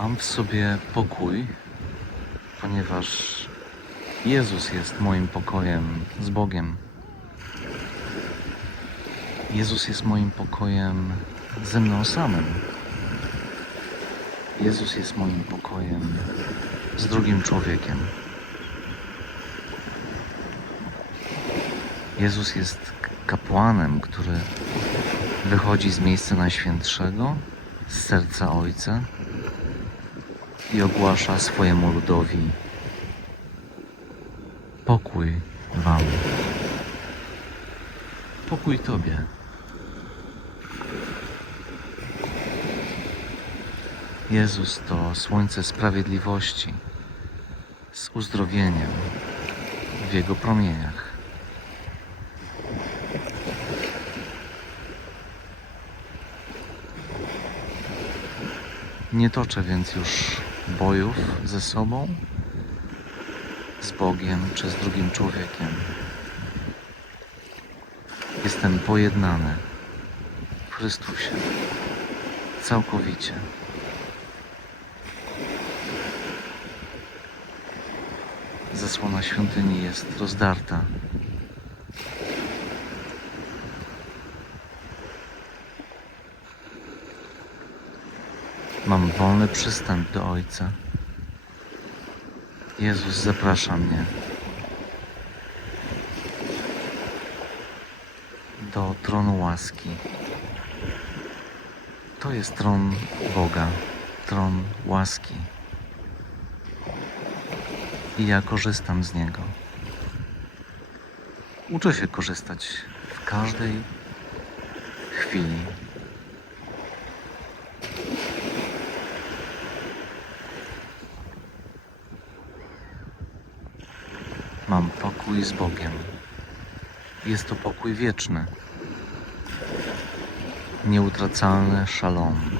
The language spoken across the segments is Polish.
Mam w sobie pokój, ponieważ Jezus jest moim pokojem z Bogiem. Jezus jest moim pokojem ze mną samym. Jezus jest moim pokojem z drugim człowiekiem. Jezus jest kapłanem, który wychodzi z miejsca najświętszego, z serca Ojca i ogłasza swojemu ludowi pokój wam. Pokój Tobie. Jezus to słońce sprawiedliwości z uzdrowieniem w Jego promieniach. Nie toczę więc już bojów ze sobą, z Bogiem czy z drugim człowiekiem. Jestem pojednany w Chrystusie całkowicie. Zasłona świątyni jest rozdarta. Mam wolny przystęp do Ojca. Jezus zaprasza mnie do tronu łaski. To jest tron Boga, tron łaski. I ja korzystam z niego. Uczę się korzystać w każdej chwili. Mam pokój z Bogiem. Jest to pokój wieczny, nieutracalny szalom.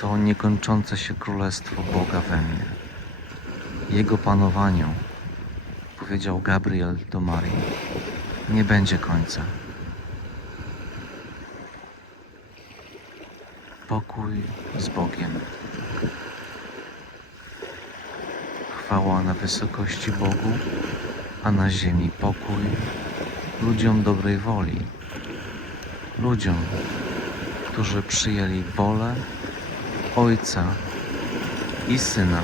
To niekończące się królestwo Boga we mnie. Jego panowaniu, powiedział Gabriel do Marii, nie będzie końca. Pokój z Bogiem. Chwała na wysokości Bogu, a na ziemi pokój ludziom dobrej woli, ludziom, którzy przyjęli wolę Ojca i Syna,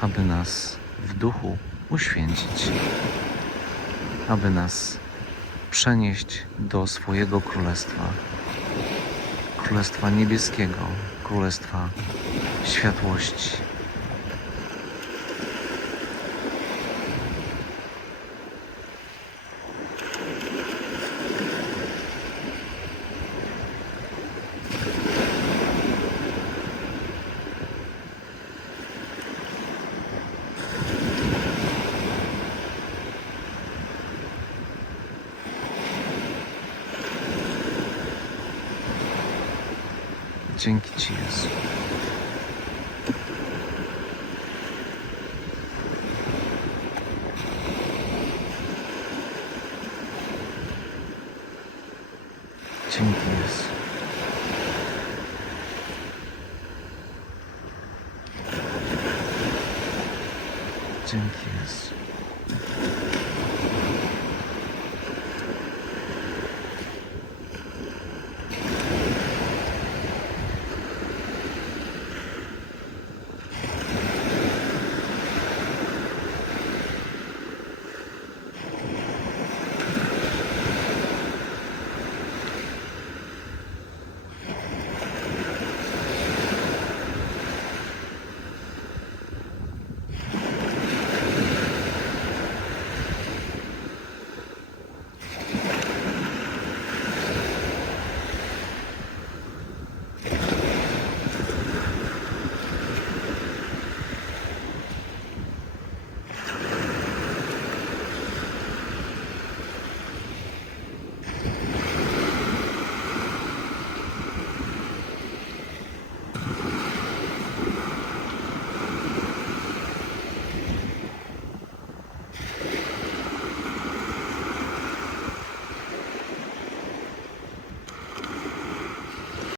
aby nas w duchu uświęcić, aby nas przenieść do swojego królestwa, królestwa niebieskiego, królestwa światłości. Jequitias. Jequitias. Jequitias.